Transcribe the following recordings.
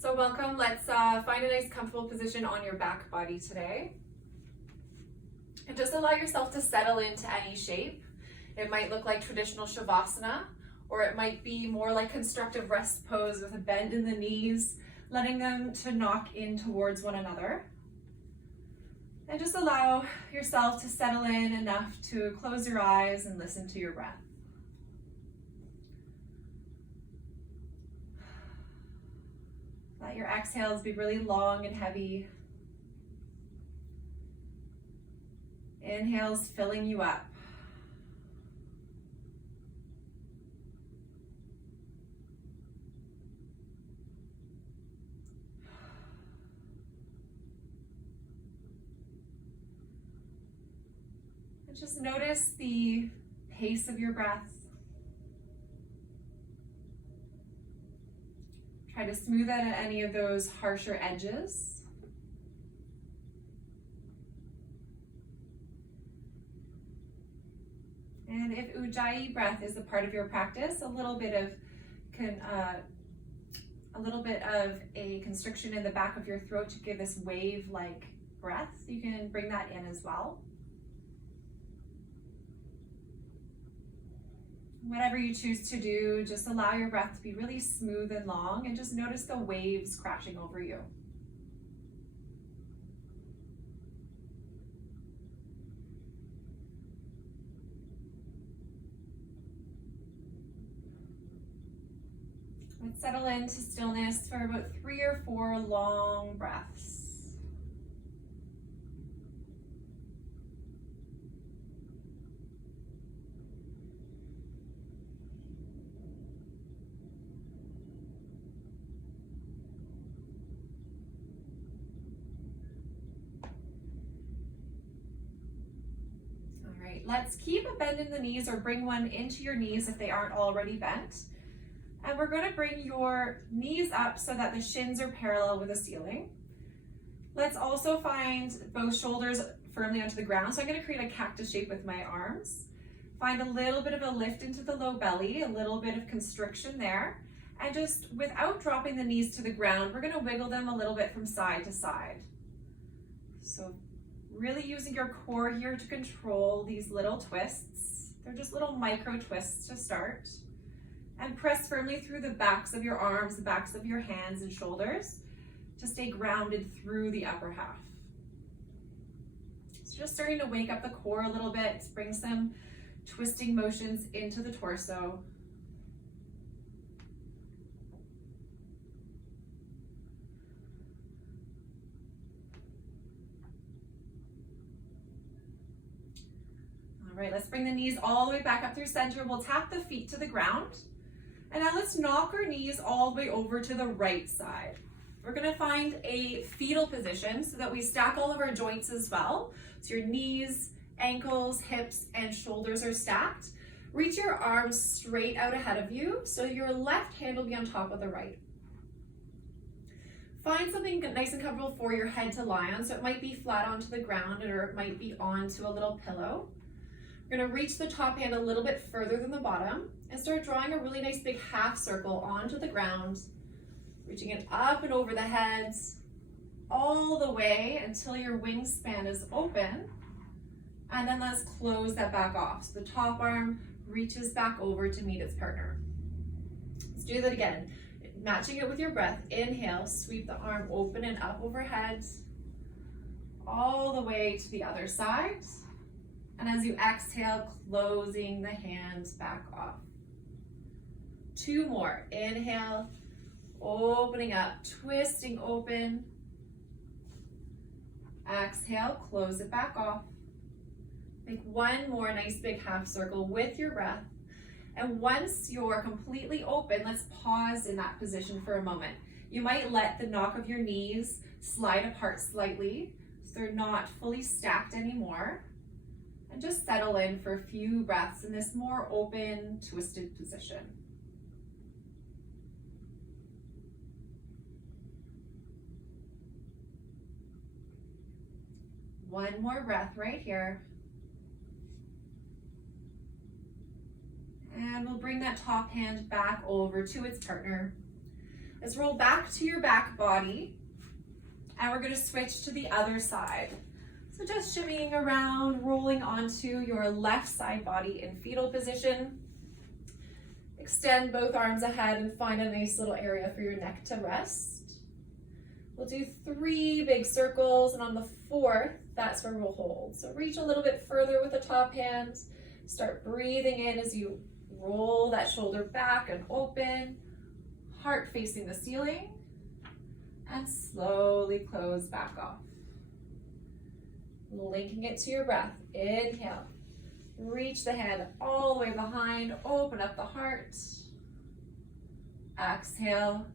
So welcome. Let's find a nice comfortable position on your back body today. And just allow yourself to settle into any shape. It might look like traditional Shavasana, or it might be more like constructive rest pose with a bend in the knees, letting them to knock in towards one another. And just allow yourself to settle in enough to close your eyes and listen to your breath. Let your exhales be really long and heavy. Inhales filling you up. And just notice the pace of your breath. Try to smooth out any of those harsher edges. And if Ujjayi breath is a part of your practice, a little bit of a constriction in the back of your throat to give this wave-like breath, you can bring that in as well. Whatever you choose to do, just allow your breath to be really smooth and long, and just notice the waves crashing over you. Let's settle into stillness for about 3 or 4 long breaths. Let's keep a bend in the knees, or bring one into your knees if they aren't already bent. And we're going to bring your knees up so that the shins are parallel with the ceiling. Let's also find both shoulders firmly onto the ground. So I'm going to create a cactus shape with my arms. Find a little bit of a lift into the low belly, a little bit of constriction there. And just without dropping the knees to the ground, we're going to wiggle them a little bit from side to side. So really using your core here to control these little twists. They're just little micro twists to start. And press firmly through the backs of your arms, the backs of your hands and shoulders to stay grounded through the upper half. So just starting to wake up the core a little bit, bring some twisting motions into the torso. All right, let's bring the knees all the way back up through center. We'll tap the feet to the ground. And now let's knock our knees all the way over to the right side. We're gonna find a fetal position so that we stack all of our joints as well. So your knees, ankles, hips, and shoulders are stacked. Reach your arms straight out ahead of you, so your left hand will be on top of the right. Find something nice and comfortable for your head to lie on. So it might be flat onto the ground, or it might be onto a little pillow. We're gonna reach the top hand a little bit further than the bottom and start drawing a really nice big half circle onto the ground, reaching it up and over the head, all the way until your wingspan is open. And then let's close that back off. So the top arm reaches back over to meet its partner. Let's do that again. Matching it with your breath. Inhale, sweep the arm open and up overhead, all the way to the other side. And as you exhale, closing the hands back off. 2 more. Inhale, opening up, twisting open. Exhale, close it back off. Make 1 more nice big half circle with your breath. And once you're completely open, let's pause in that position for a moment. You might let the knock of your knees slide apart slightly so they're not fully stacked anymore. And just settle in for a few breaths in this more open, twisted position. One more breath right here. And we'll bring that top hand back over to its partner. is roll back to your back body, and we're going to switch to the other side. So just shimmying around, rolling onto your left side body in fetal position. Extend both arms ahead and find a nice little area for your neck to rest. We'll do 3 big circles, and on the 4th, that's where we'll hold. So reach a little bit further with the top hand. Start breathing in as you roll that shoulder back and open, heart facing the ceiling, and slowly close back off. Linking it to your breath. Inhale. Reach the hand all the way behind. Open up the heart. Exhale.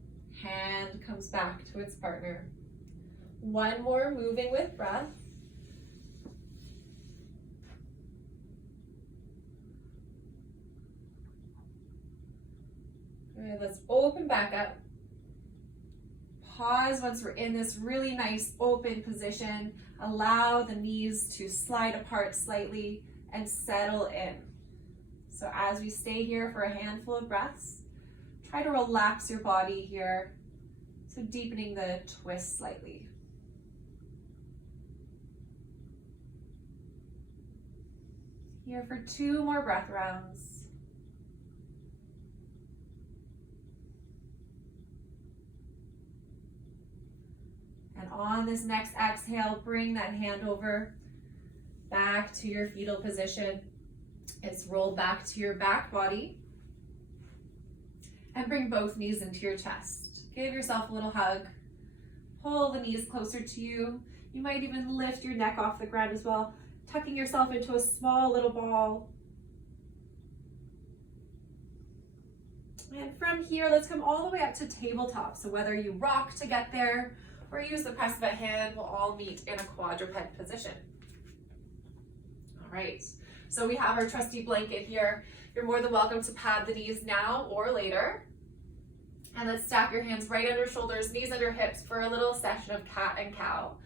Hand comes back to its partner. One more, moving with breath. Good. Let's open back up. Pause once we're in this really nice open position. Allow the knees to slide apart slightly and settle in. So as we stay here for a handful of breaths, try to relax your body here. So deepening the twist slightly. Here for 2 more breath rounds. And on this next exhale, bring that hand over back to your fetal position. It's rolled back to your back body. And bring both knees into your chest. Give yourself a little hug. Pull the knees closer to you. You might even lift your neck off the ground as well, tucking yourself into a small little ball. And from here, let's come all the way up to tabletop. So whether you rock to get there or use the press of a hand, we'll all meet in a quadruped position. All right, so we have our trusty blanket here. You're more than welcome to pad the knees now or later. And let's stack your hands right under shoulders, knees under hips for a little session of cat and cow.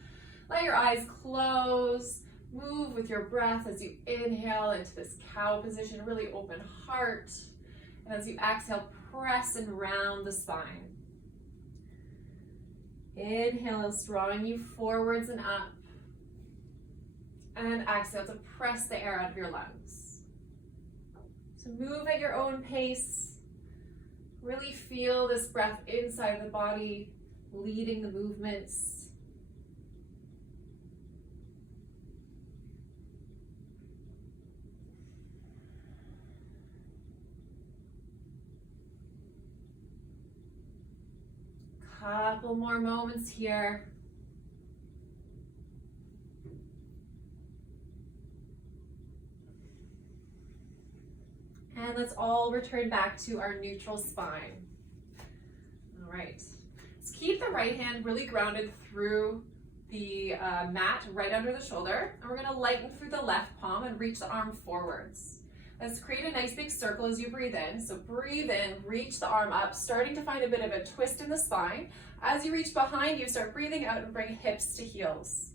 Let your eyes close. Move with your breath as you inhale into this cow position, really open heart. And as you exhale, press and round the spine. Inhale is drawing you forwards and up. And exhale to press the air out of your lungs. So move at your own pace. Really feel this breath inside of the body, leading the movements. Couple more moments here. And let's all return back to our neutral spine. All right. Let's keep the right hand really grounded through the mat right under the shoulder. And we're going to lighten through the left palm and reach the arm forwards. Let's create a nice big circle as you breathe in. So breathe in, reach the arm up, starting to find a bit of a twist in the spine. As you reach behind you, start breathing out and bring hips to heels.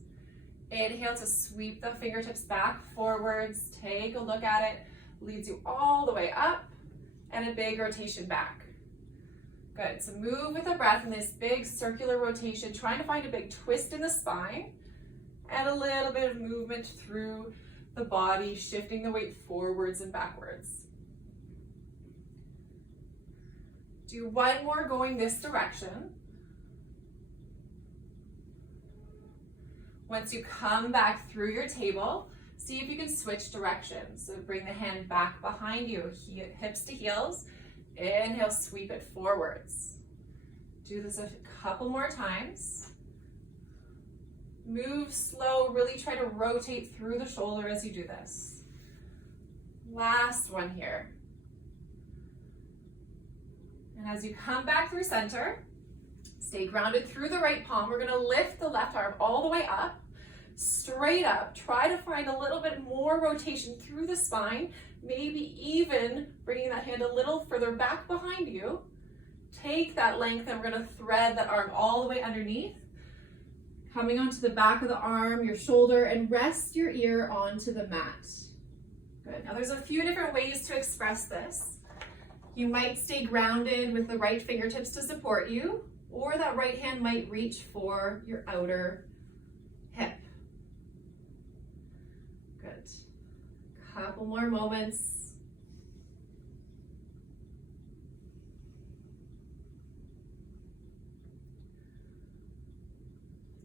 Inhale to sweep the fingertips back, forwards. Take a look at it. Leads you all the way up and a big rotation back. Good, so move with the breath in this big circular rotation, trying to find a big twist in the spine and a little bit of movement through the body, shifting the weight forwards and backwards. Do one more going this direction. Once you come back through your table, see if you can switch directions. So bring the hand back behind you, hips to heels. Inhale, sweep it forwards. Do this a couple more times. Move slow, really try to rotate through the shoulder as you do this. Last one here. And as you come back through center, stay grounded through the right palm. We're gonna lift the left arm all the way up. Straight up, try to find a little bit more rotation through the spine, maybe even bringing that hand a little further back behind you. Take that length and we're going to thread that arm all the way underneath, coming onto the back of the arm, your shoulder, and rest your ear onto the mat. Good. Now there's a few different ways to express this. You might stay grounded with the right fingertips to support you, or that right hand might reach for your outer hip. Good. Couple more moments.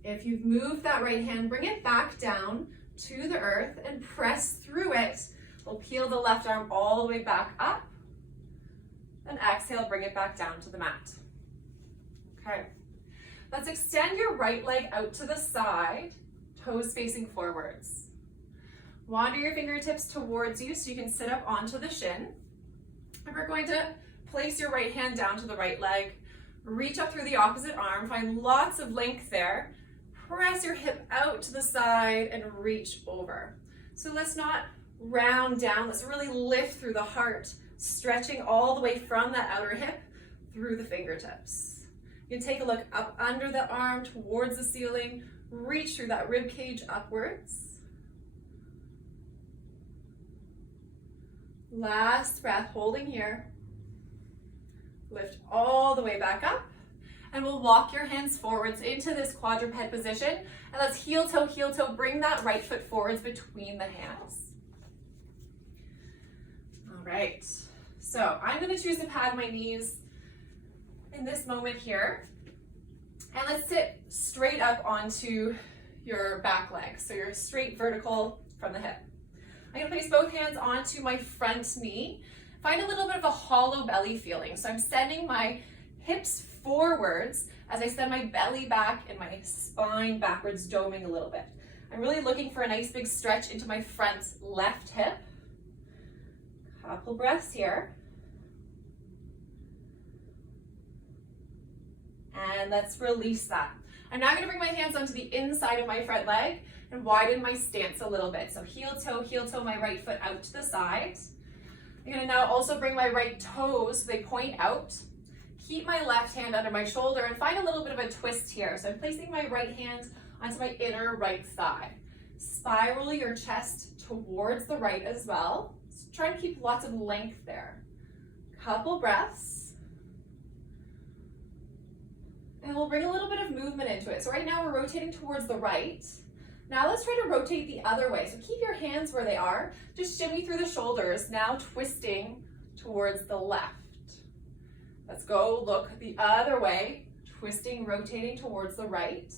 If you've moved that right hand, bring it back down to the earth and press through it. We'll peel the left arm all the way back up. And exhale, bring it back down to the mat. Okay. Let's extend your right leg out to the side, toes facing forwards. Wander your fingertips towards you so you can sit up onto the shin. And we're going to place your right hand down to the right leg. Reach up through the opposite arm. Find lots of length there. Press your hip out to the side and reach over. So let's not round down. Let's really lift through the heart, stretching all the way from that outer hip through the fingertips. You can take a look up under the arm towards the ceiling. Reach through that rib cage upwards. Last breath, holding here. Lift all the way back up. And we'll walk your hands forwards into this quadruped position. And let's heel toe, bring that right foot forwards between the hands. All right, so I'm gonna choose to pad my knees in this moment here. And let's sit straight up onto your back leg. So you're straight vertical from the hip. I'm gonna place both hands onto my front knee. Find a little bit of a hollow belly feeling. So I'm sending my hips forwards as I send my belly back and my spine backwards, doming a little bit. I'm really looking for a nice big stretch into my front left hip. Couple breaths here. And let's release that. I'm now gonna bring my hands onto the inside of my front leg and widen my stance a little bit. So heel toe, my right foot out to the side. I'm gonna now also bring my right toes, so they point out. Keep my left hand under my shoulder and find a little bit of a twist here. So I'm placing my right hand onto my inner right thigh. Spiral your chest towards the right as well. So try to keep lots of length there. Couple breaths. And we'll bring a little bit of movement into it. So right now we're rotating towards the right. Now let's try to rotate the other way. So keep your hands where they are. Just shimmy through the shoulders, now twisting towards the left. Let's go look the other way, twisting, rotating towards the right.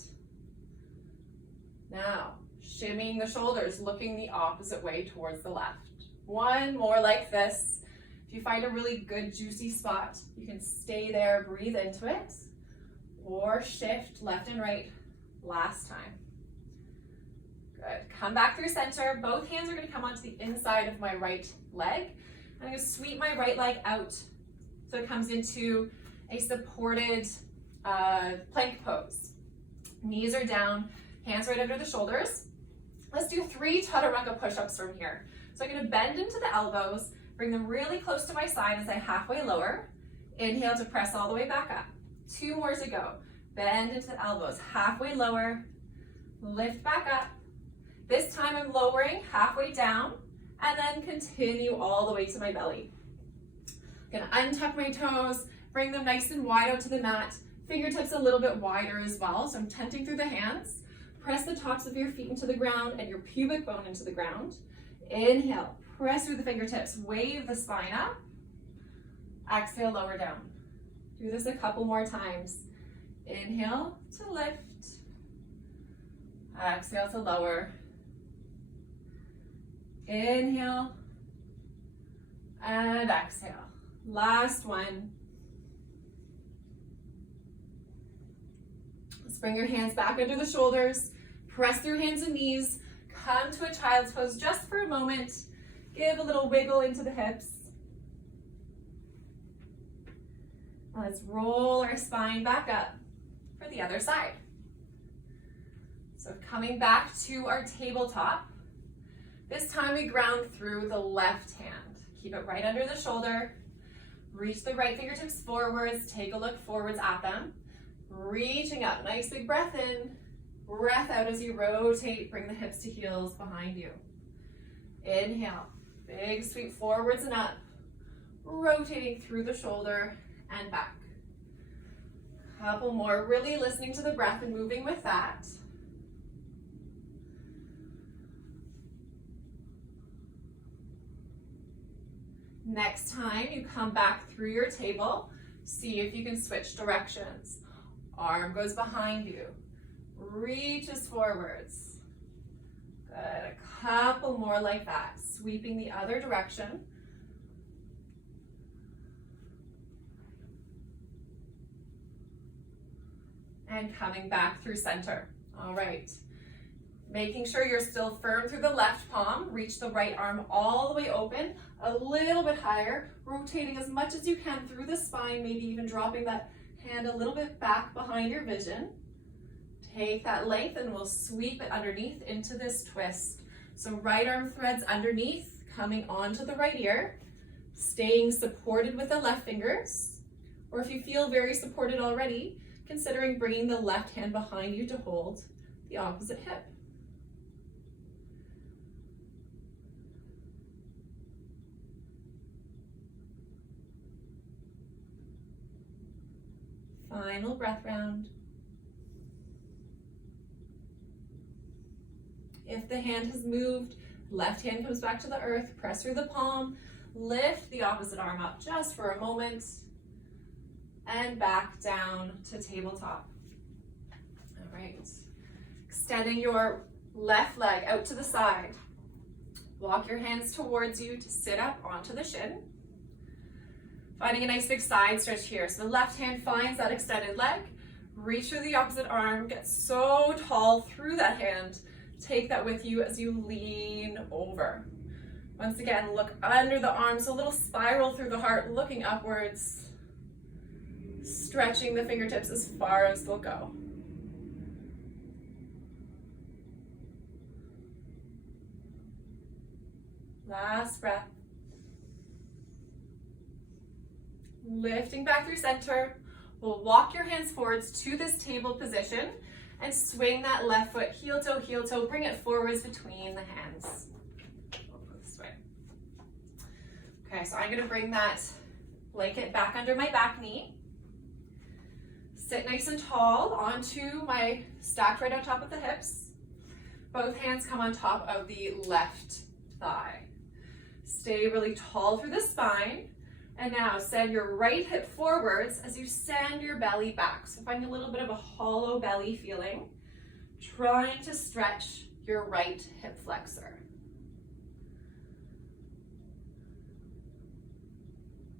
Now, shimmying the shoulders, looking the opposite way towards the left. One more like this. If you find a really good juicy spot, you can stay there, breathe into it, or shift left and right last time. Good. Come back through center. Both hands are going to come onto the inside of my right leg. I'm going to sweep my right leg out so it comes into a supported plank pose. Knees are down, hands right under the shoulders. Let's do 3 chaturanga push-ups from here. So I'm going to bend into the elbows, bring them really close to my side as I halfway lower. Inhale to press all the way back up. 2 more to go. Bend into the elbows, halfway lower, lift back up. This time I'm lowering halfway down and then continue all the way to my belly. I'm gonna untuck my toes, bring them nice and wide out to the mat. Fingertips a little bit wider as well. So I'm tenting through the hands. Press the tops of your feet into the ground and your pubic bone into the ground. Inhale, press through the fingertips, wave the spine up. Exhale, lower down. Do this a couple more times. Inhale to lift. Exhale to lower. Inhale and exhale. Last one. Let's bring your hands back under the shoulders. Press through hands and knees. Come to a child's pose just for a moment. Give a little wiggle into the hips. Let's roll our spine back up for the other side. So coming back to our tabletop. This time we ground through the left hand. Keep it right under the shoulder. Reach the right fingertips forwards. Take a look forwards at them. Reaching up. Nice big breath in. Breath out as you rotate. Bring the hips to heels behind you. Inhale. Big sweep forwards and up. rotating through the shoulder and back. Couple more, really listening to the breath and moving with that. Next time you come back through your table, see if you can switch directions. Arm goes behind you, reaches forwards. Good, a couple more like that, sweeping the other direction. And coming back through center. All right. Making sure you're still firm through the left palm. Reach the right arm all the way open, a little bit higher, rotating as much as you can through the spine, maybe even dropping that hand a little bit back behind your vision. Take that length and we'll sweep it underneath into this twist. So right arm threads underneath, coming onto the right ear, staying supported with the left fingers, or if you feel very supported already, considering bringing the left hand behind you to hold the opposite hip. Final breath round. If the hand has moved, left hand comes back to the earth, press through the palm, lift the opposite arm up just for a moment, and back down to tabletop. All right. Extending your left leg out to the side. Walk your hands towards you to sit up onto the shin. Finding a nice big side stretch here. So the left hand finds that extended leg. Reach through the opposite arm. Get so tall through that hand. Take that with you as you lean over. Once again, look under the arms, a little spiral through the heart, looking upwards. Stretching the fingertips as far as they'll go. Last breath. Lifting back through center. We'll walk your hands forwards to this table position and swing that left foot heel toe, bring it forwards between the hands. We'll go this way. Okay, so I'm gonna bring that blanket back under my back knee. Sit nice and tall onto my stacked right on top of the hips. Both hands come on top of the left thigh. Stay really tall through the spine. And now send your right hip forwards as you send your belly back. So find a little bit of a hollow belly feeling. Trying to stretch your right hip flexor.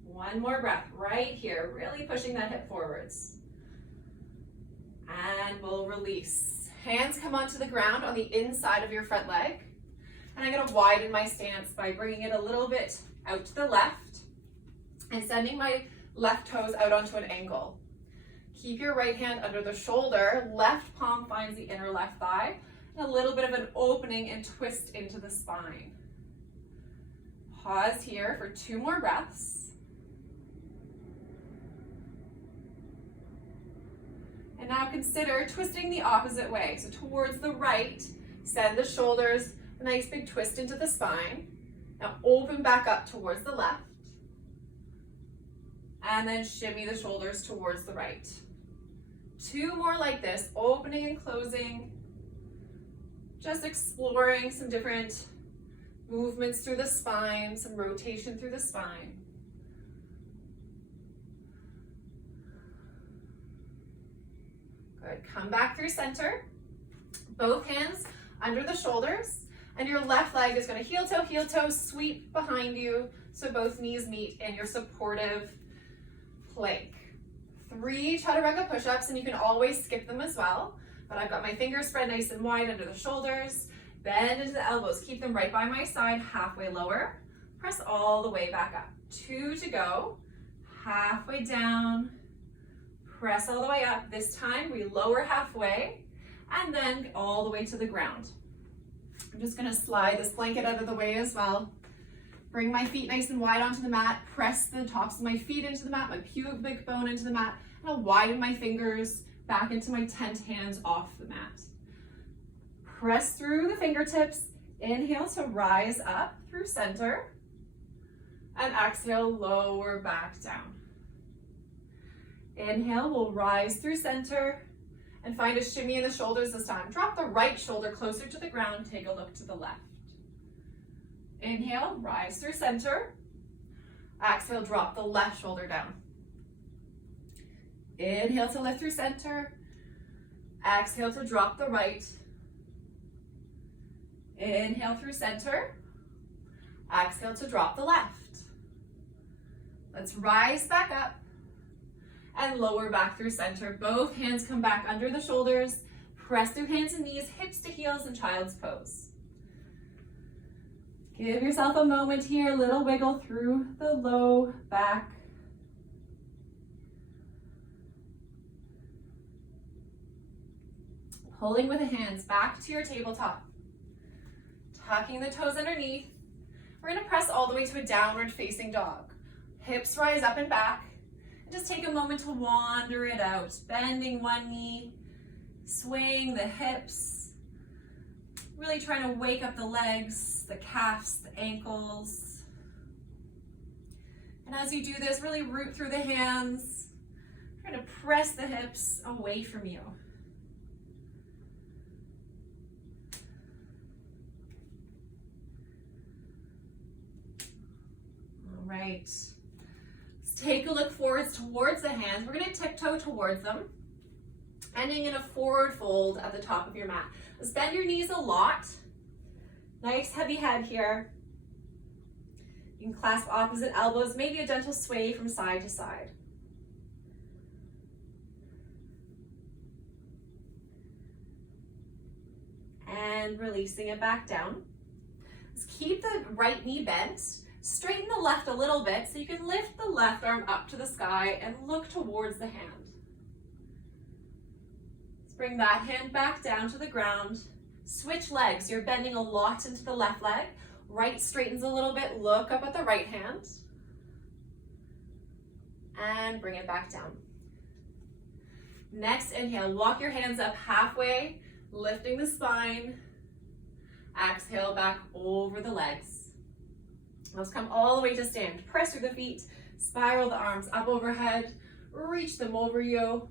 One more breath right here, really pushing that hip forwards. And we'll release. Hands come onto the ground on the inside of your front leg. And I'm gonna widen my stance by bringing it a little bit out to the left and sending my left toes out onto an angle. Keep your right hand under the shoulder, left palm finds the inner left thigh, and a little bit of an opening and twist into the spine. Pause here for 2 more breaths. And now consider twisting the opposite way. So towards the right, send the shoulders, a nice big twist into the spine. Now open back up towards the left. And then shimmy the shoulders towards the right. 2 more like this, opening and closing. Just exploring some different movements through the spine, some rotation through the spine. Good, come back through center. Both hands under the shoulders, and your left leg is gonna heel toe, sweep behind you, so both knees meet in your supportive plank. 3 chaturanga push-ups, and you can always skip them as well, but I've got my fingers spread nice and wide under the shoulders, bend into the elbows, keep them right by my side, halfway lower, press all the way back up. 2 to go, halfway down, press all the way up. This time we lower halfway and then all the way to the ground. I'm just gonna slide this blanket out of the way as well. Bring my feet nice and wide onto the mat, press the tops of my feet into the mat, my pubic bone into the mat, and I'll widen my fingers back into my tent hands off the mat. Press through the fingertips, inhale to rise up through center. And exhale, lower back down. Inhale, we'll rise through center and find a shimmy in the shoulders this time. Drop the right shoulder closer to the ground, take a look to the left. Inhale, rise through center. Exhale, drop the left shoulder down. Inhale to lift through center. Exhale to drop the right. Inhale through center. Exhale to drop the left. Let's rise back up and lower back through center. Both hands come back under the shoulders. Press through hands and knees, hips to heels in child's pose. Give yourself a moment here, a little wiggle through the low back. Pulling with the hands back to your tabletop. Tucking the toes underneath. We're gonna press all the way to a downward facing dog. Hips rise up and back. And just take a moment to wander it out. Bending one knee, swaying the hips. Really trying to wake up the legs, the calves, the ankles. And as you do this, really root through the hands. Trying to press the hips away from you. All right. Let's take a look forwards towards the hands. We're going to tiptoe towards them, ending in a forward fold at the top of your mat. Let's bend your knees a lot. Nice heavy head here. You can clasp opposite elbows, maybe a gentle sway from side to side. And releasing it back down. Let's keep the right knee bent. Straighten the left a little bit so you can lift the left arm up to the sky and look towards the hand. Bring that hand back down to the ground. Switch legs. You're bending a lot into the left leg. Right straightens a little bit. Look up at the right hand. And bring it back down. Next, inhale. Walk your hands up halfway, lifting the spine. Exhale back over the legs. Let's come all the way to stand. Press through the feet. Spiral the arms up overhead. Reach them over you.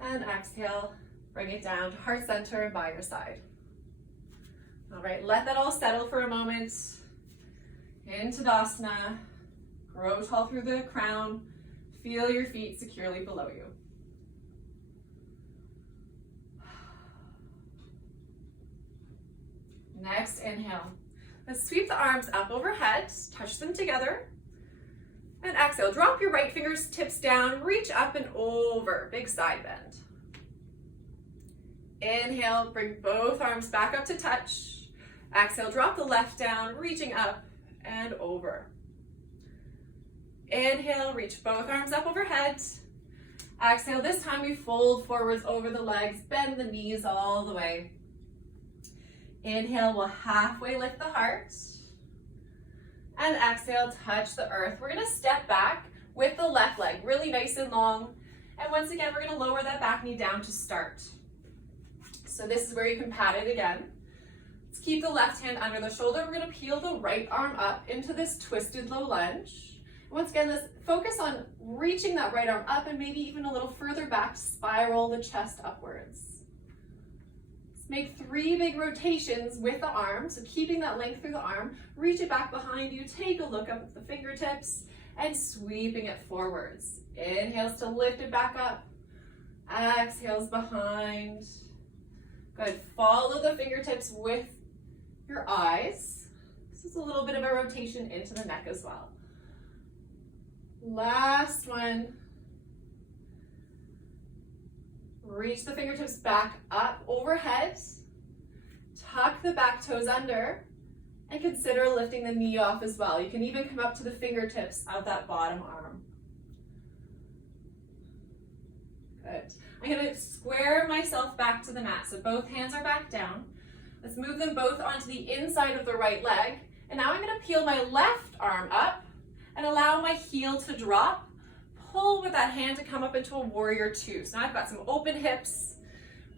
And exhale. Bring it down to heart center by your side. All right, let that all settle for a moment. Into Tadasana. Grow tall through the crown. Feel your feet securely below you. Next, inhale. Let's sweep the arms up overhead. Touch them together. And exhale. Drop your right fingertips down. Reach up and over. Big side bend. Inhale, bring both arms back up to touch. Exhale, drop the left down, reaching up and over. Inhale, reach both arms up overhead. Exhale, this time we fold forwards over the legs, bend the knees all the way. Inhale, we'll halfway lift the heart. And exhale, touch the earth. We're gonna step back with the left leg, really nice and long. And once again, we're gonna lower that back knee down to start. So this is where you can pat it again. Let's keep the left hand under the shoulder. We're gonna peel the right arm up into this twisted low lunge. Once again, let's focus on reaching that right arm up and maybe even a little further back, spiral the chest upwards. Let's make 3 big rotations with the arm. So keeping that length through the arm, reach it back behind you, take a look up at the fingertips and sweeping it forwards. Inhales to lift it back up. Exhales behind. Good, follow the fingertips with your eyes. This is a little bit of a rotation into the neck as well. Last one. Reach the fingertips back up overhead. Tuck the back toes under and consider lifting the knee off as well. You can even come up to the fingertips of that bottom arm. Good. I'm gonna square myself back to the mat. So both hands are back down. Let's move them both onto the inside of the right leg. And now I'm gonna peel my left arm up and allow my heel to drop. Pull with that hand to come up into a warrior 2. So now I've got some open hips,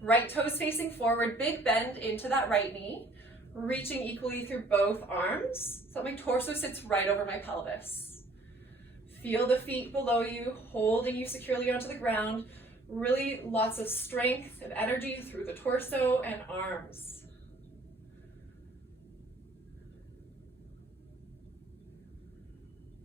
right toes facing forward, big bend into that right knee. Reaching equally through both arms so my torso sits right over my pelvis. Feel the feet below you, holding you securely onto the ground. Really lots of strength and energy through the torso and arms.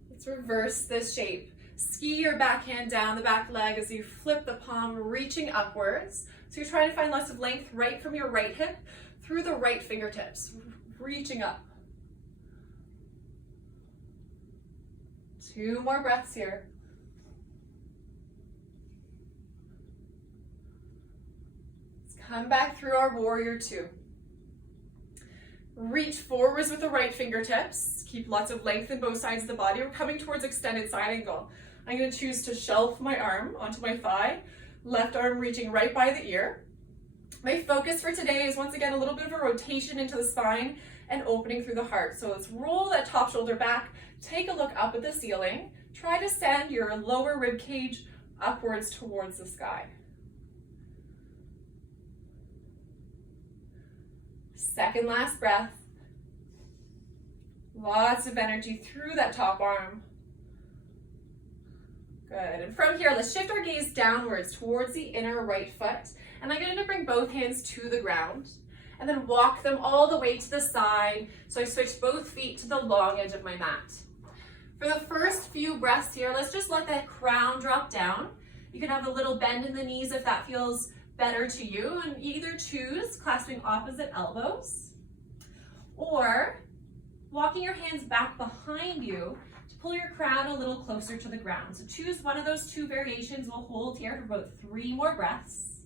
Let's reverse this shape. Ski your back hand down the back leg as you flip the palm, reaching upwards. So you're trying to find lots of length right from your right hip through the right fingertips, reaching up. 2 more breaths here. Let's come back through our warrior 2. Reach forwards with the right fingertips. Keep lots of length in both sides of the body. We're coming towards extended side angle. I'm going to choose to shelf my arm onto my thigh, left arm reaching right by the ear. My focus for today is once again a little bit of a rotation into the spine and opening through the heart. So let's roll that top shoulder back, take a look up at the ceiling, try to send your lower rib cage upwards towards the sky. Second last breath. Lots of energy through that top arm. Good. And from here, let's shift our gaze downwards towards the inner right foot. And I'm going to bring both hands to the ground and then walk them all the way to the side. So I switch both feet to the long edge of my mat. For the first few breaths here, let's just let that crown drop down. You can have a little bend in the knees if that feels better to you, and either choose clasping opposite elbows or walking your hands back behind you to pull your crown a little closer to the ground. So choose one of those 2 variations. We'll hold here for about 3 more breaths.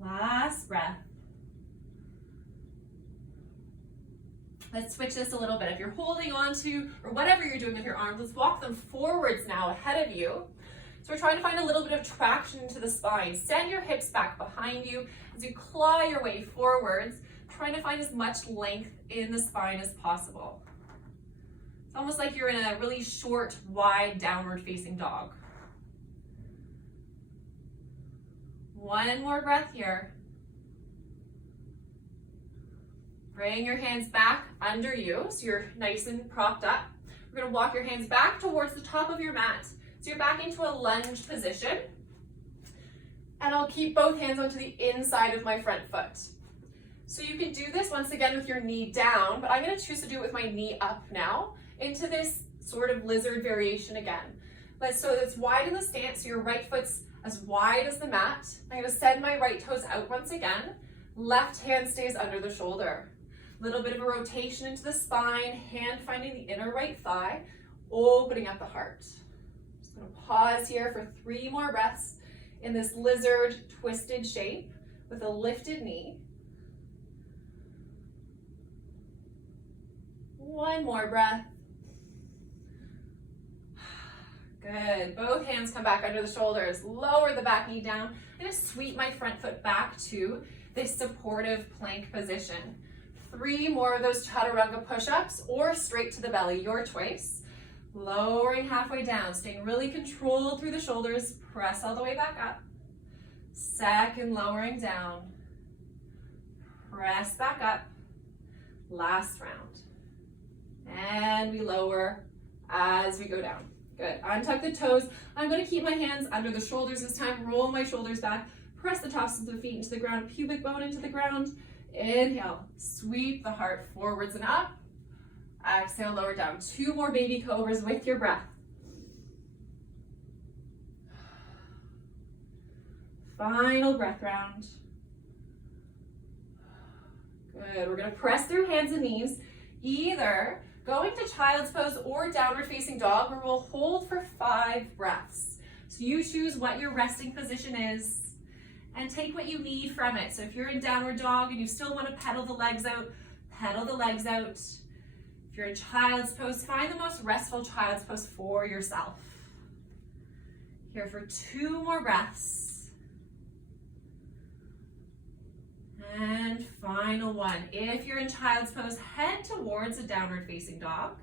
Last breath. Let's switch this a little bit. If you're holding on to, or whatever you're doing with your arms, let's walk them forwards now ahead of you. So we're trying to find a little bit of traction into the spine. Send your hips back behind you as you claw your way forwards, trying to find as much length in the spine as possible. It's almost like you're in a really short, wide, downward facing dog. 1 more breath here. Bring your hands back under you so you're nice and propped up. We're going to walk your hands back towards the top of your mat. So you're back into a lunge position. And I'll keep both hands onto the inside of my front foot. So you can do this once again with your knee down, but I'm going to choose to do it with my knee up now into this sort of lizard variation again. So it's wide in the stance, so your right foot's as wide as the mat. I'm going to send my right toes out once again. Left hand stays under the shoulder. Little bit of a rotation into the spine, hand finding the inner right thigh, opening up the heart. Just going to pause here for 3 more breaths in this lizard twisted shape with a lifted knee. 1 more breath. Good. Both hands come back under the shoulders. Lower the back knee down. I'm going to sweep my front foot back to this supportive plank position. 3 more of those chaturanga push-ups or straight to the belly, your choice. Lowering halfway down, staying really controlled through the shoulders. Press all the way back up. Second, lowering down. Press back up. Last round. And we lower as we go down. Good. Untuck the toes. I'm going to keep my hands under the shoulders this time. Roll my shoulders back. Press the tops of the feet into the ground. Pubic bone into the ground. Inhale. Sweep the heart forwards and up. Exhale, lower down. 2 more baby cobras with your breath. Final breath round. Good. We're going to press through hands and knees. Either going to child's pose or downward facing dog, where we'll hold for 5 breaths. So you choose what your resting position is and take what you need from it. So if you're in downward dog and you still want to pedal the legs out, pedal the legs out. If you're in child's pose, find the most restful child's pose for yourself. Here for 2 more breaths. And final one. If you're in child's pose, head towards a downward facing dog.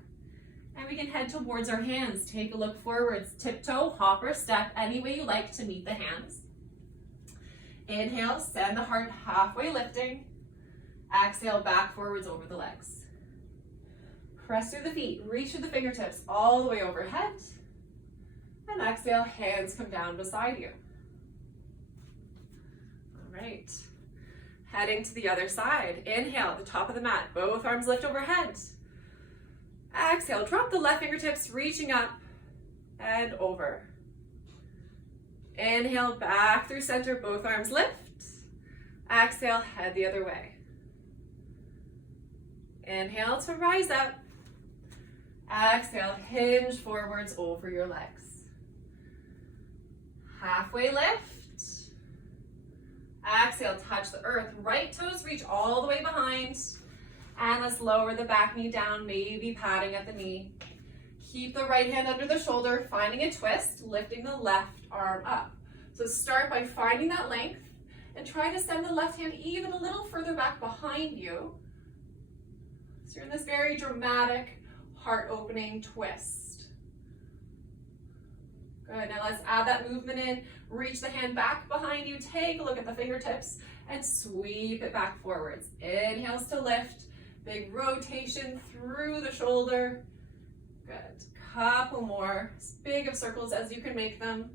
And we can head towards our hands. Take a look forwards. Tiptoe, hop or step, any way you like to meet the hands. Inhale, send the heart halfway lifting. Exhale, back forwards over the legs. Press through the feet, reach through the fingertips all the way overhead. And exhale, hands come down beside you. All right. Heading to the other side. Inhale at the top of the mat, both arms lift overhead. Exhale, drop the left fingertips, reaching up and over. Inhale, back through center, both arms lift. Exhale, head the other way. Inhale to rise up. Exhale, hinge forwards over your legs. Halfway lift. Exhale, touch the earth. Right toes reach all the way behind. And let's lower the back knee down, maybe patting at the knee. Keep the right hand under the shoulder, finding a twist, lifting the left arm up. So start by finding that length and try to send the left hand even a little further back behind you. So you're in this very dramatic, heart-opening twist. Good, now let's add that movement in. Reach the hand back behind you, take a look at the fingertips, and sweep it back forwards. Inhales to lift, big rotation through the shoulder. Good, couple more, as big of circles as you can make them.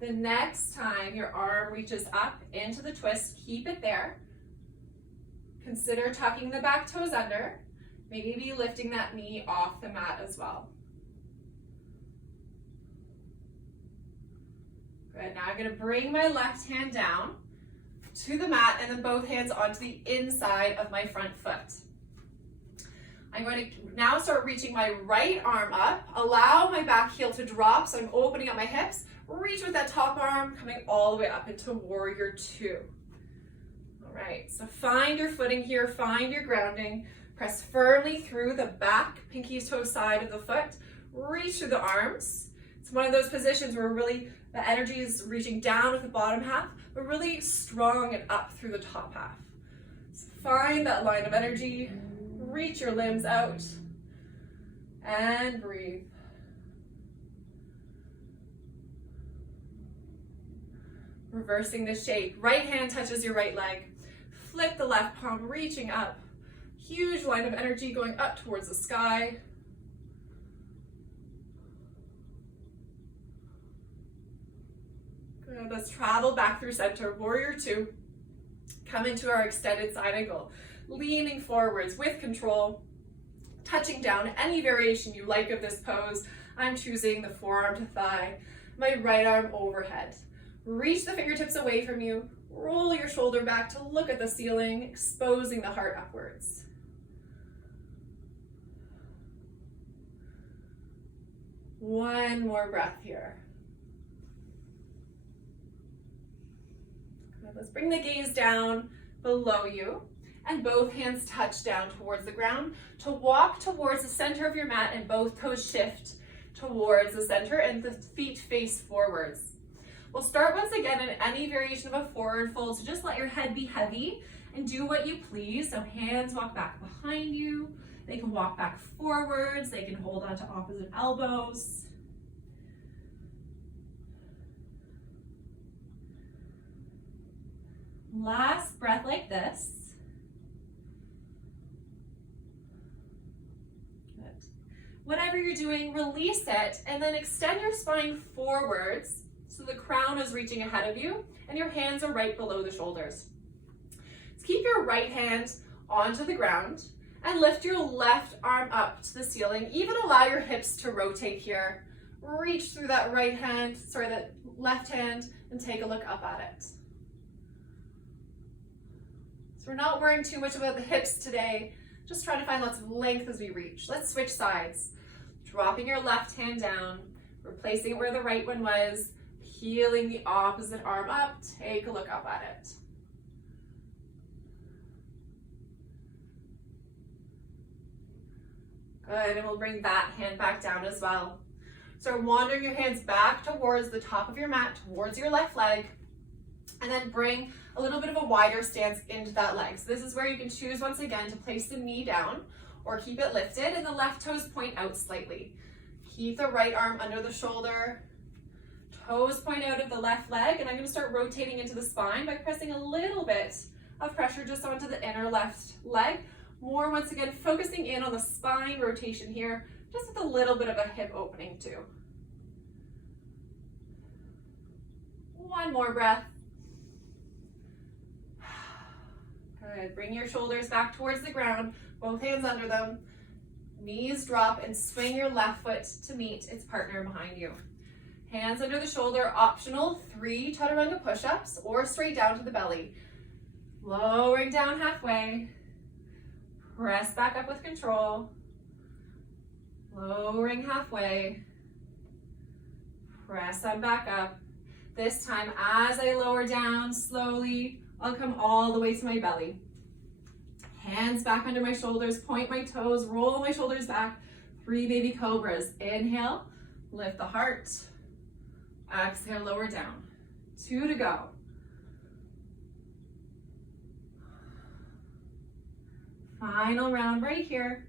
The next time your arm reaches up into the twist, keep it there. Consider tucking the back toes under, maybe lifting that knee off the mat as well. Good, now I'm gonna bring my left hand down to the mat and then both hands onto the inside of my front foot. I'm going to now start reaching my right arm up, allow my back heel to drop, so I'm opening up my hips, reach with that top arm, coming all the way up into warrior two. All right, so find your footing here, find your grounding, press firmly through the back, pinky toe side of the foot, reach through the arms. It's one of those positions where really the energy is reaching down with the bottom half, but really strong and up through the top half. So find that line of energy, reach your limbs out, and breathe. Reversing the shape. Right hand touches your right leg. Flip the left palm, reaching up. Huge line of energy going up towards the sky. Good. Let's travel back through center. Warrior two. Come into our extended side angle. Leaning forwards with control. Touching down. Any variation you like of this pose. I'm choosing the forearm to thigh. My right arm overhead. Reach the fingertips away from you, roll your shoulder back to look at the ceiling, exposing the heart upwards. One more breath here. Good. Let's bring the gaze down below you and both hands touch down towards the ground to walk towards the center of your mat and both toes shift towards the center and the feet face forwards. We'll start once again in any variation of a forward fold, so just let your head be heavy and do what you please. So hands walk back behind you. They can walk back forwards. They can hold on to opposite elbows. Last breath like this. Good. Whatever you're doing, release it and then extend your spine forwards. So the crown is reaching ahead of you and your hands are right below the shoulders. So keep your right hand onto the ground and lift your left arm up to the ceiling. Even allow your hips to rotate here. Reach through that that left hand and take a look up at it. So we're not worrying too much about the hips today. Just try to find lots of length as we reach. Let's switch sides. Dropping your left hand down, replacing it where the right one was. Healing the opposite arm up, take a look up at it. Good, and we'll bring that hand back down as well. So wandering your hands back towards the top of your mat, towards your left leg, and then bring a little bit of a wider stance into that leg. So this is where you can choose once again to place the knee down or keep it lifted and the left toes point out slightly. Keep the right arm under the shoulder. Toes point out of the left leg, and I'm going to start rotating into the spine by pressing a little bit of pressure just onto the inner left leg. More, once again, focusing in on the spine rotation here, just with a little bit of a hip opening too. One more breath. Good. Bring your shoulders back towards the ground, both hands under them. Knees drop and swing your left foot to meet its partner behind you. Hands under the shoulder, optional 3 chaturanga push-ups or straight down to the belly. Lowering down halfway. Press back up with control. Lowering halfway. Press on back up. This time, as I lower down slowly, I'll come all the way to my belly. Hands back under my shoulders, point my toes, roll my shoulders back. 3 baby cobras. Inhale, lift the heart. Exhale, lower down. 2 to go. Final round right here.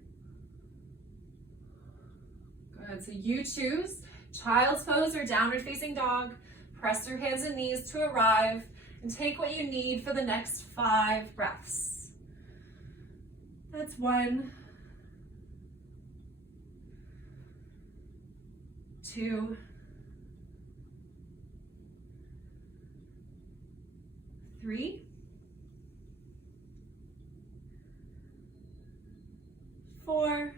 Good, so you choose child's pose or downward facing dog. Press your hands and knees to arrive and take what you need for the next 5 breaths. That's 1, 2, 3, 4,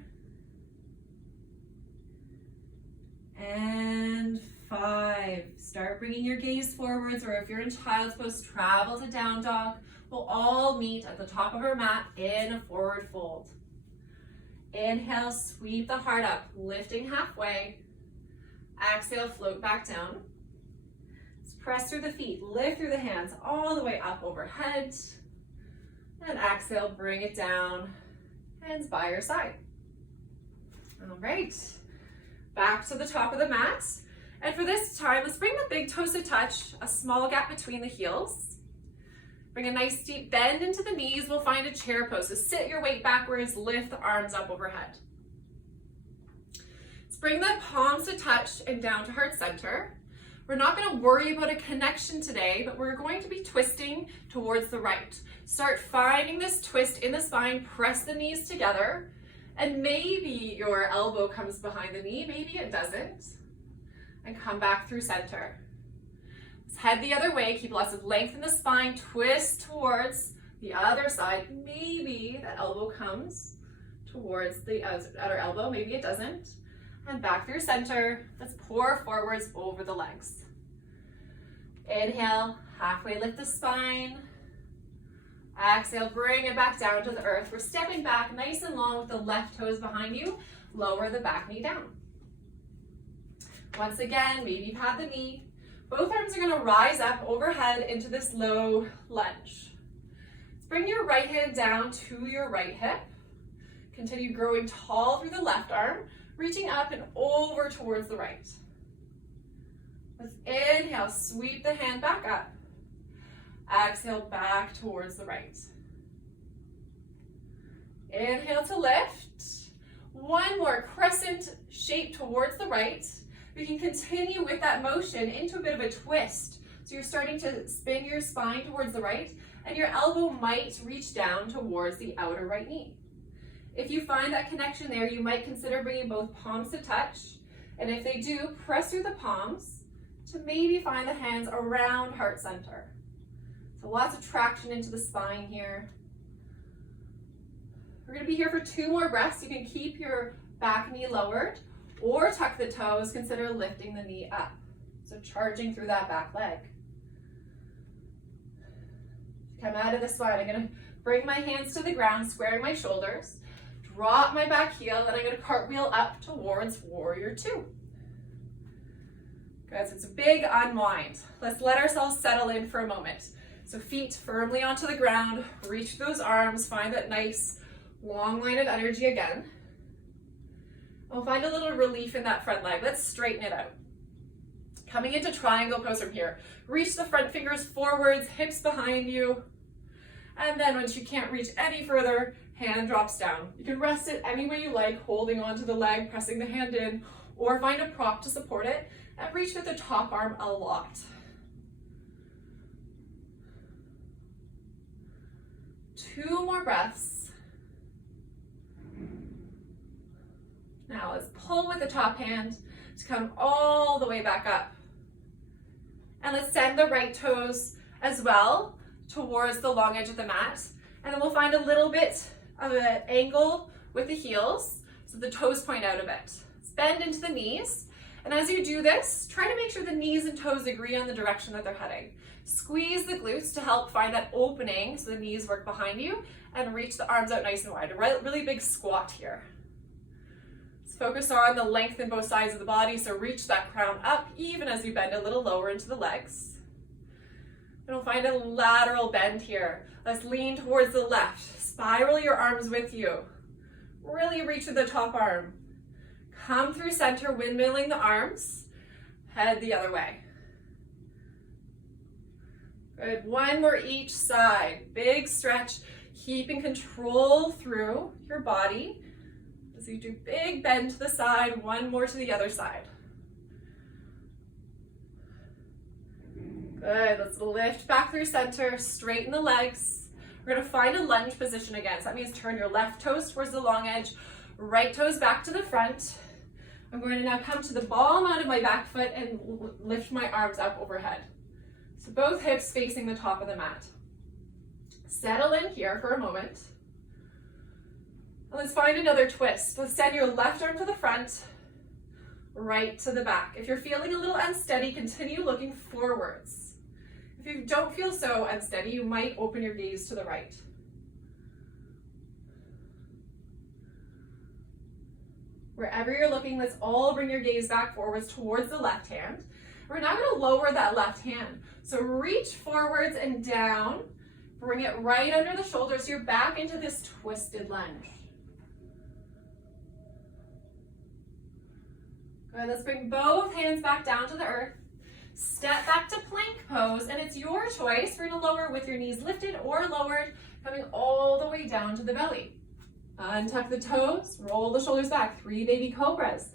and 5. Start bringing your gaze forwards, or if you're in child's pose, travel to down dog. We'll all meet at the top of our mat in a forward fold. Inhale, sweep the heart up, lifting halfway. Exhale, float back down. Let's press through the feet, lift through the hands all the way up overhead. And exhale, bring it down. Hands by your side. All right, back to the top of the mat. And for this time, let's bring the big toes to touch, a small gap between the heels. Bring a nice deep bend into the knees. We'll find a chair pose. So sit your weight backwards, lift the arms up overhead. Let's bring the palms to touch and down to heart center. We're not going to worry about a connection today, but we're going to be twisting towards the right. Start finding this twist in the spine, press the knees together, and maybe your elbow comes behind the knee, maybe it doesn't. And come back through center. Let's head the other way, keep lots of length in the spine, twist towards the other side. Maybe that elbow comes towards the outer elbow, maybe it doesn't. And back through center. Let's pour forwards over the legs. Inhale, halfway lift the spine. Exhale, bring it back down to the earth. We're stepping back nice and long with the left toes behind you. Lower the back knee down. Once again, maybe pad the knee. Both arms are going to rise up overhead into this low lunge. Let's bring your right hand down to your right hip. Continue growing tall through the left arm, reaching up and over towards the right. Let's inhale, sweep the hand back up. Exhale, back towards the right. Inhale to lift. One more crescent shape towards the right. We can continue with that motion into a bit of a twist. So you're starting to spin your spine towards the right, and your elbow might reach down towards the outer right knee. If you find that connection there, you might consider bringing both palms to touch. And if they do, press through the palms to maybe find the hands around heart center. So lots of traction into the spine here. We're going to be here for 2 more breaths. You can keep your back knee lowered or tuck the toes. Consider lifting the knee up. So charging through that back leg. Come out of the spine. I'm going to bring my hands to the ground, squaring my shoulders. Drop my back heel, and I'm going to cartwheel up towards warrior 2. Good, so it's a big unwind. Let's let ourselves settle in for a moment. So feet firmly onto the ground, reach those arms, find that nice long line of energy again. We'll find a little relief in that front leg. Let's straighten it out. Coming into triangle pose from here. Reach the front fingers forwards, hips behind you. And then once you can't reach any further, hand drops down. You can rest it any way you like, holding onto the leg, pressing the hand in, or find a prop to support it and reach with the top arm a lot. 2 more breaths. Now let's pull with the top hand to come all the way back up. And let's send the right toes as well towards the long edge of the mat. And then we'll find a little bit of an angle with the heels so the toes point out a bit. Let's bend into the knees. And as you do this, try to make sure the knees and toes agree on the direction that they're heading. Squeeze the glutes to help find that opening so the knees work behind you, and reach the arms out nice and wide. A really big squat here. Let's focus on the length in both sides of the body, so reach that crown up even as you bend a little lower into the legs. And we'll find a lateral bend here. Let's lean towards the left. Spiral your arms with you. Really reach with the top arm. Come through center, windmilling the arms. Head the other way. Good, 1 more each side. Big stretch, keeping control through your body. As you do big bend to the side, 1 more to the other side. Good, let's lift back through center, straighten the legs. We're gonna find a lunge position again. So that means turn your left toes towards the long edge, right toes back to the front. I'm going to now come to the ball out of my back foot and lift my arms up overhead. So both hips facing the top of the mat. Settle in here for a moment. And let's find another twist. Let's send your left arm to the front, right to the back. If you're feeling a little unsteady, continue looking forwards. If you don't feel so unsteady, you might open your gaze to the right. Wherever you're looking, let's all bring your gaze back forwards towards the left hand. We're now going to lower that left hand. So reach forwards and down. Bring it right under the shoulders. So you're back into this twisted lunge. Good, let's bring both hands back down to the earth. Step back to plank pose, and it's your choice. We're going to lower with your knees lifted or lowered, coming all the way down to the belly. Untuck the toes, roll the shoulders back. 3 baby cobras.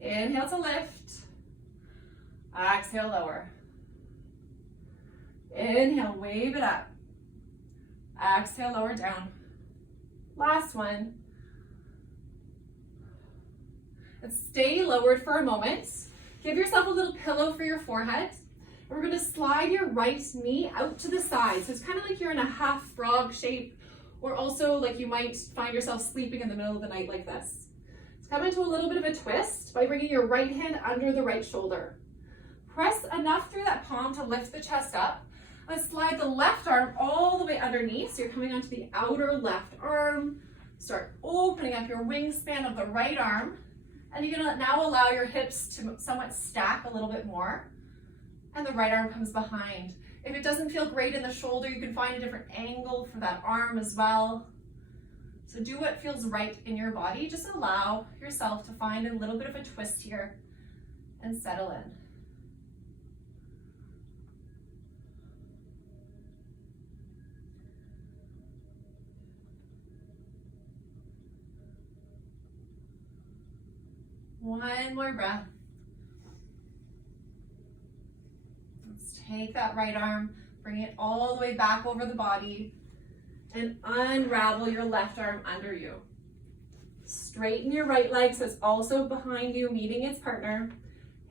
Inhale to lift. Exhale, lower. Inhale, wave it up. Exhale, lower down. Last one. And stay lowered for a moment. Give yourself a little pillow for your forehead. We're going to slide your right knee out to the side. So it's kind of like you're in a half frog shape, or also like you might find yourself sleeping in the middle of the night like this. Let's come into a little bit of a twist by bringing your right hand under the right shoulder. Press enough through that palm to lift the chest up. Let's slide the left arm all the way underneath. So you're coming onto the outer left arm. Start opening up your wingspan of the right arm. And you're gonna now allow your hips to somewhat stack a little bit more. And the right arm comes behind. If it doesn't feel great in the shoulder, you can find a different angle for that arm as well. So do what feels right in your body. Just allow yourself to find a little bit of a twist here and settle in. One more breath. Let's take that right arm, bring it all the way back over the body, and unravel your left arm under you. Straighten your right leg so it's also behind you, meeting its partner.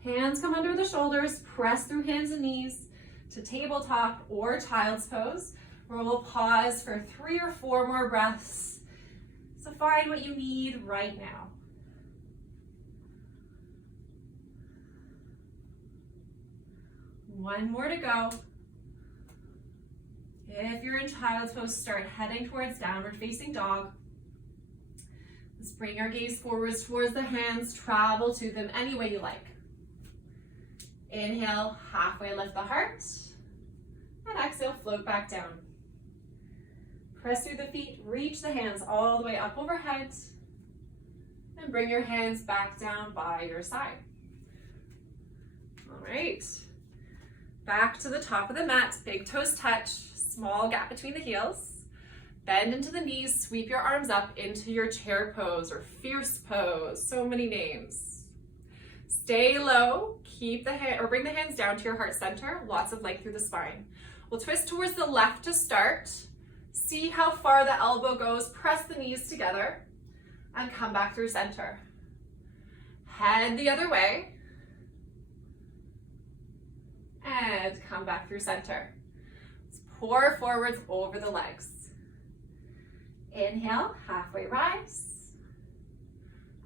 Hands come under the shoulders, press through hands and knees to tabletop or child's pose, where we'll pause for 3 or 4 more breaths. So find what you need right now. One more to go. If you're in child's pose, start heading towards downward facing dog. Let's bring our gaze forwards towards the hands, travel to them any way you like. Inhale, halfway lift the heart, and exhale, float back down. Press through the feet, reach the hands all the way up overhead, and bring your hands back down by your side. All right. Back to the top of the mat, big toes touch, small gap between the heels. Bend into the knees, sweep your arms up into your chair pose or fierce pose, so many names. Stay low, keep the hand, or bring the hands down to your heart center, lots of length through the spine. We'll twist towards the left to start. See how far the elbow goes, press the knees together, and come back through center. Head the other way, and come back through center. Let's pour forwards over the legs. Inhale, halfway rise.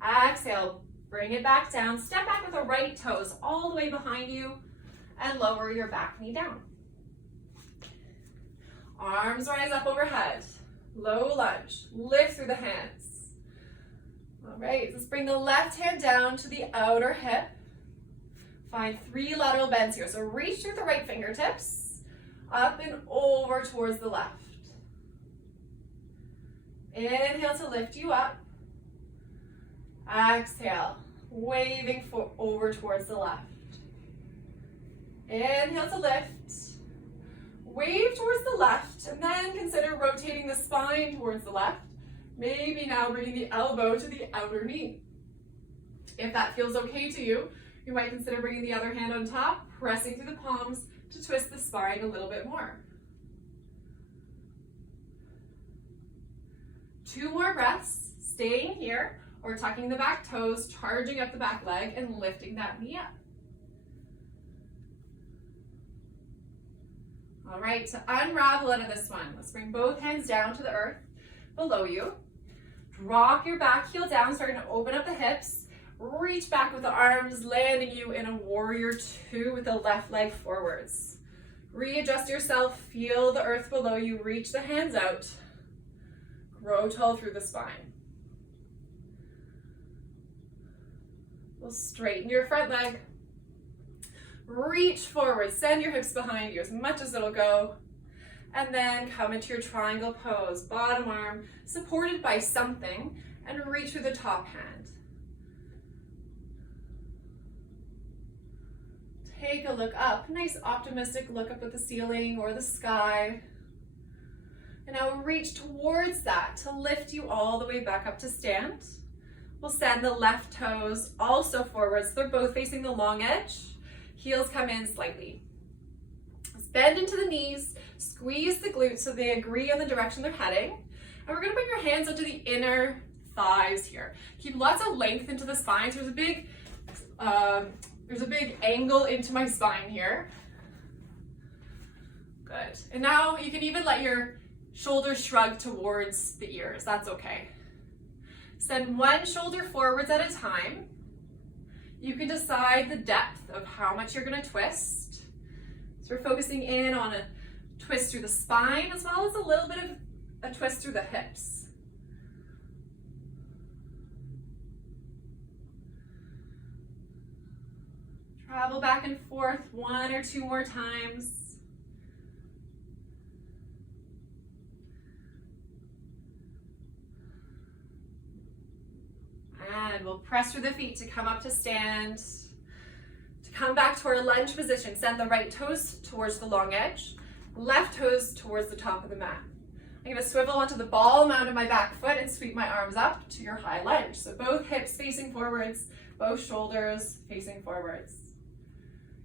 Exhale, bring it back down. Step back with the right toes all the way behind you and lower your back knee down. Arms rise up overhead. Low lunge. Lift through the hands. All right, let's bring the left hand down to the outer hip. Find 3 lateral bends here. So reach through the right fingertips, up and over towards the left. Inhale to lift you up. Exhale, waving over towards the left. Inhale to lift. Wave towards the left, and then consider rotating the spine towards the left. Maybe now bringing the elbow to the outer knee. If that feels okay to you, you might consider bringing the other hand on top, pressing through the palms to twist the spine a little bit more. 2 more breaths, staying here, or tucking the back toes, charging up the back leg, and lifting that knee up. All right, to unravel out of this one, let's bring both hands down to the earth below you. Drop your back heel down, starting to open up the hips. Reach back with the arms, landing you in a warrior 2 with the left leg forwards. Readjust yourself, feel the earth below you, reach the hands out. Grow tall through the spine. We'll straighten your front leg. Reach forward, send your hips behind you as much as it'll go. And then come into your triangle pose, bottom arm supported by something, and reach through the top hand. Take a look up, nice optimistic look up at the ceiling or the sky. And now reach towards that to lift you all the way back up to stand. We'll send the left toes also forwards. They're both facing the long edge. Heels come in slightly. Let's bend into the knees, squeeze the glutes so they agree on the direction they're heading. And we're gonna bring your hands onto the inner thighs here. Keep lots of length into the spine. So there's a big angle into my spine here. Good. And now you can even let your shoulders shrug towards the ears. That's okay. Send one shoulder forwards at a time. You can decide the depth of how much you're going to twist. So we're focusing in on a twist through the spine as well as a little bit of a twist through the hips. Travel back and forth 1 or 2 more times. And we'll press through the feet to come up to stand. To come back to our lunge position, send the right toes towards the long edge, left toes towards the top of the mat. I'm going to swivel onto the ball mound of my back foot and sweep my arms up to your high lunge. So both hips facing forwards, both shoulders facing forwards.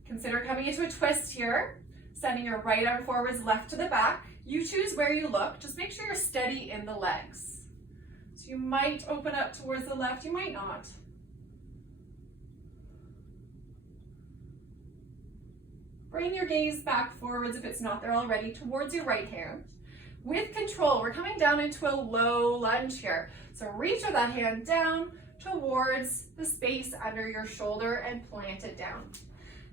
Consider coming into a twist here, sending your right arm forwards, left to the back. You choose where you look. Just make sure you're steady in the legs. So you might open up towards the left, you might not. Bring your gaze back forwards if it's not there already, towards your right hand. With control, we're coming down into a low lunge here. So reach with that hand down towards the space under your shoulder and plant it down.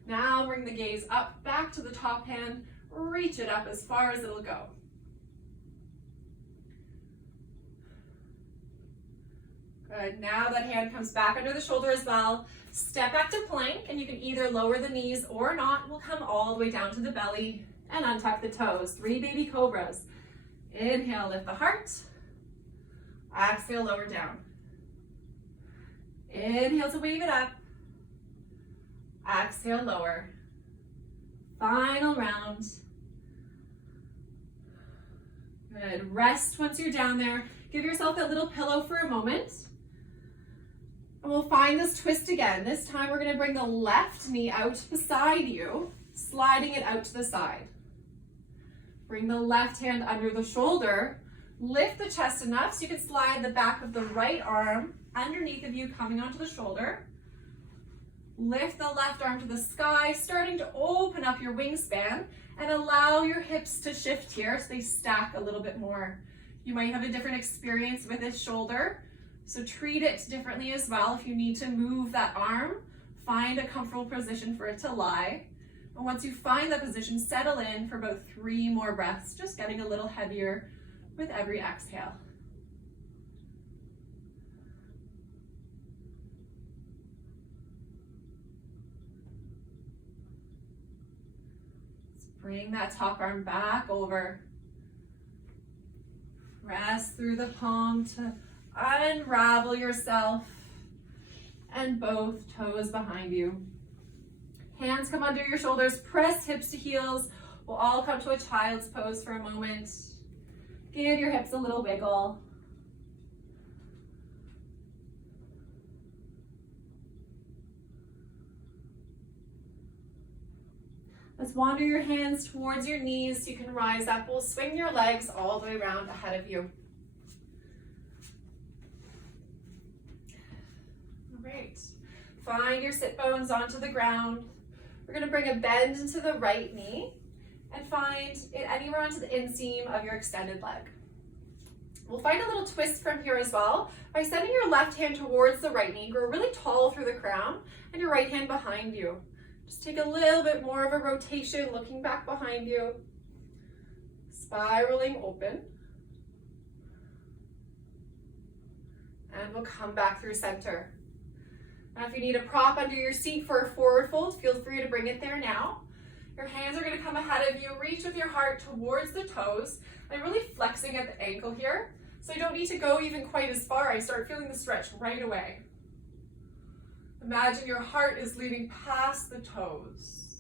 Now bring the gaze up, back to the top hand, reach it up as far as it'll go. Good, now that hand comes back under the shoulder as well. Step back to plank, and you can either lower the knees or not. We'll come all the way down to the belly and untuck the toes. 3 baby cobras. Inhale, lift the heart. Exhale, lower down. Inhale to wave it up. Exhale, lower. Final round. Good. Rest once you're down there. Give yourself that little pillow for a moment. And we'll find this twist again. This time we're going to bring the left knee out beside you, sliding it out to the side. Bring the left hand under the shoulder. Lift the chest enough so you can slide the back of the right arm underneath of you, coming onto the shoulder. Lift the left arm to the sky, starting to open up your wingspan, and allow your hips to shift here so they stack a little bit more. You might have a different experience with this shoulder, so treat it differently as well. If you need to move that arm, find a comfortable position for it to lie. And once you find that position, settle in for about 3 more breaths, just getting a little heavier with every exhale. Let's bring that top arm back over. Press through the palm to unravel yourself, and both toes behind you. Hands come under your shoulders, press hips to heels. We'll all come to a child's pose for a moment. Give your hips a little wiggle. Let's wander your hands towards your knees so you can rise up. We'll swing your legs all the way around ahead of you. All right. Find your sit bones onto the ground. We're going to bring a bend into the right knee and find it anywhere onto the inseam of your extended leg. We'll find a little twist from here as well by sending your left hand towards the right knee. Grow really tall through the crown and your right hand behind you. Just take a little bit more of a rotation, looking back behind you. Spiraling open. And we'll come back through center. Now if you need a prop under your seat for a forward fold, feel free to bring it there now. Your hands are going to come ahead of you. Reach with your heart towards the toes. I'm really flexing at the ankle here, so I don't need to go even quite as far. I start feeling the stretch right away. Imagine your heart is leading past the toes.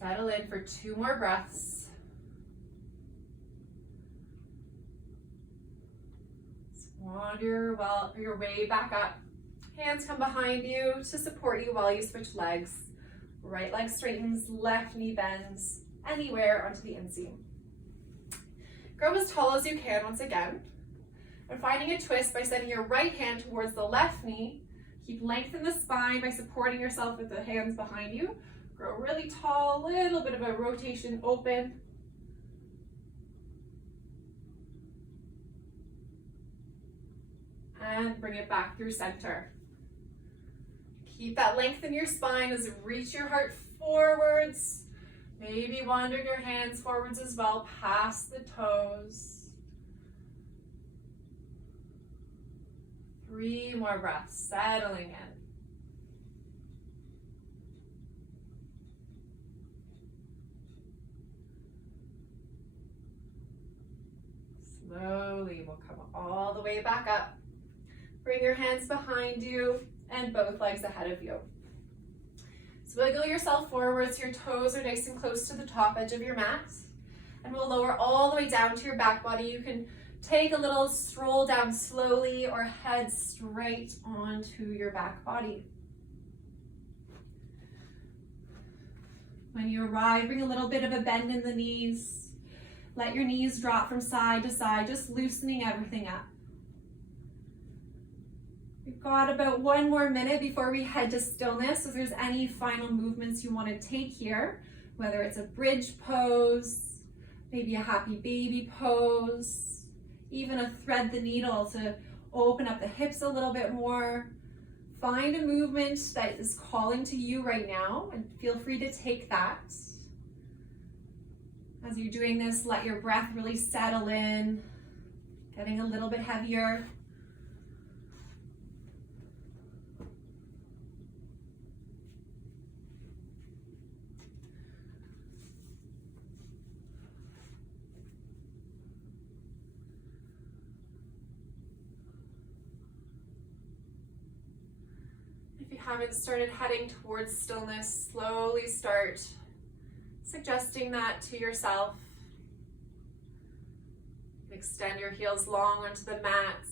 Settle in for 2 more breaths. Wander your way back up. Hands come behind you to support you while you switch legs. Right leg straightens, left knee bends, anywhere onto the inseam. Grow as tall as you can once again. And finding a twist by sending your right hand towards the left knee. Keep length in the spine by supporting yourself with the hands behind you. Grow really tall, little bit of a rotation open. And bring it back through center. Keep that length in your spine as you reach your heart forwards. Maybe wandering your hands forwards as well, past the toes. 3 more breaths, settling in. Slowly, we'll come all the way back up. Bring your hands behind you and both legs ahead of you. So wiggle yourself forwards. Your toes are nice and close to the top edge of your mat. And we'll lower all the way down to your back body. You can take a little stroll down slowly or head straight onto your back body. When you arrive, bring a little bit of a bend in the knees. Let your knees drop from side to side, just loosening everything up. We've got about 1 more minute before we head to stillness. So if there's any final movements you want to take here, whether it's a bridge pose, maybe a happy baby pose, even a thread the needle to open up the hips a little bit more. Find a movement that is calling to you right now and feel free to take that. As you're doing this, let your breath really settle in, getting a little bit heavier. If you haven't started heading towards stillness, slowly start suggesting that to yourself. Extend your heels long onto the mat.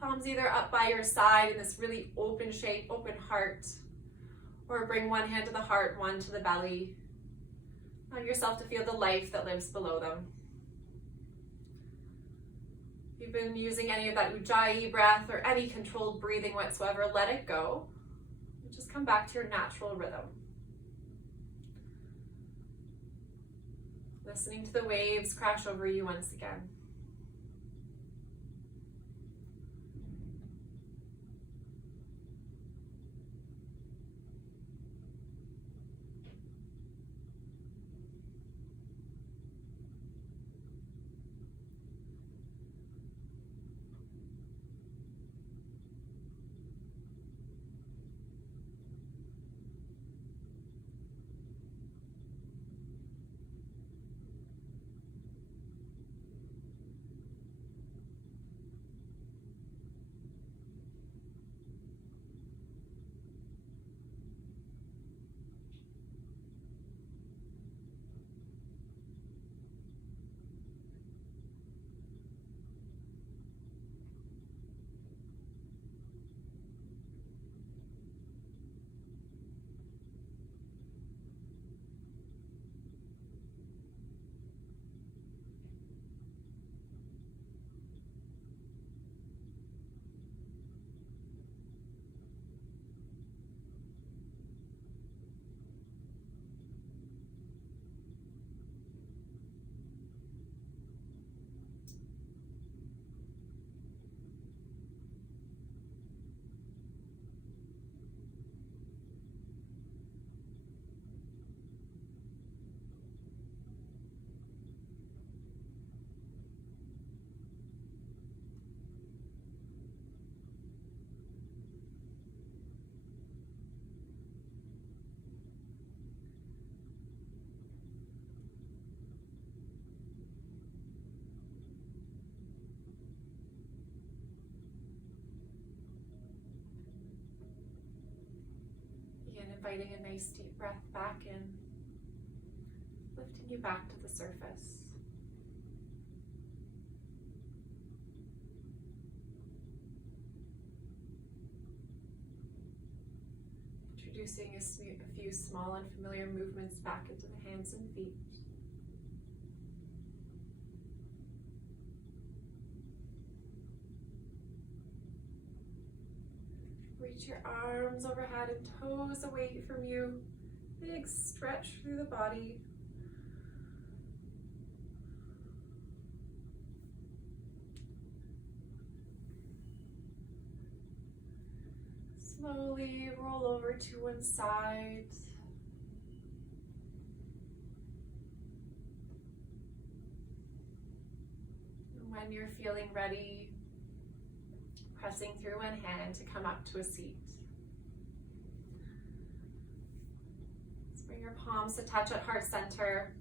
Palms either up by your side in this really open shape, open heart, or bring one hand to the heart, one to the belly. Allow yourself to feel the life that lives below them. If you've been using any of that Ujjayi breath or any controlled breathing whatsoever, let it go. Just come back to your natural rhythm. Listening to the waves crash over you once again. Inviting a nice deep breath back in, lifting you back to the surface. Introducing a few small and familiar movements back into the hands and feet. Reach your arms overhead and toes away from you. Big stretch through the body. Slowly roll over to one side. And when you're feeling ready, pressing through one hand to come up to a seat. Let's bring your palms to touch at heart center.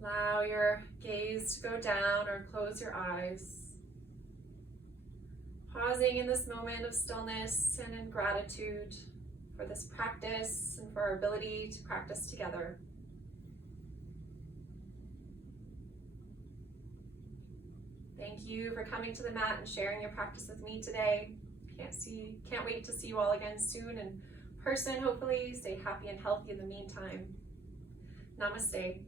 Allow your gaze to go down or close your eyes. Pausing in this moment of stillness and in gratitude for this practice and for our ability to practice together. Thank you for coming to the mat and sharing your practice with me today. Can't wait to see you all again soon in person, hopefully. Stay happy and healthy in the meantime. Namaste.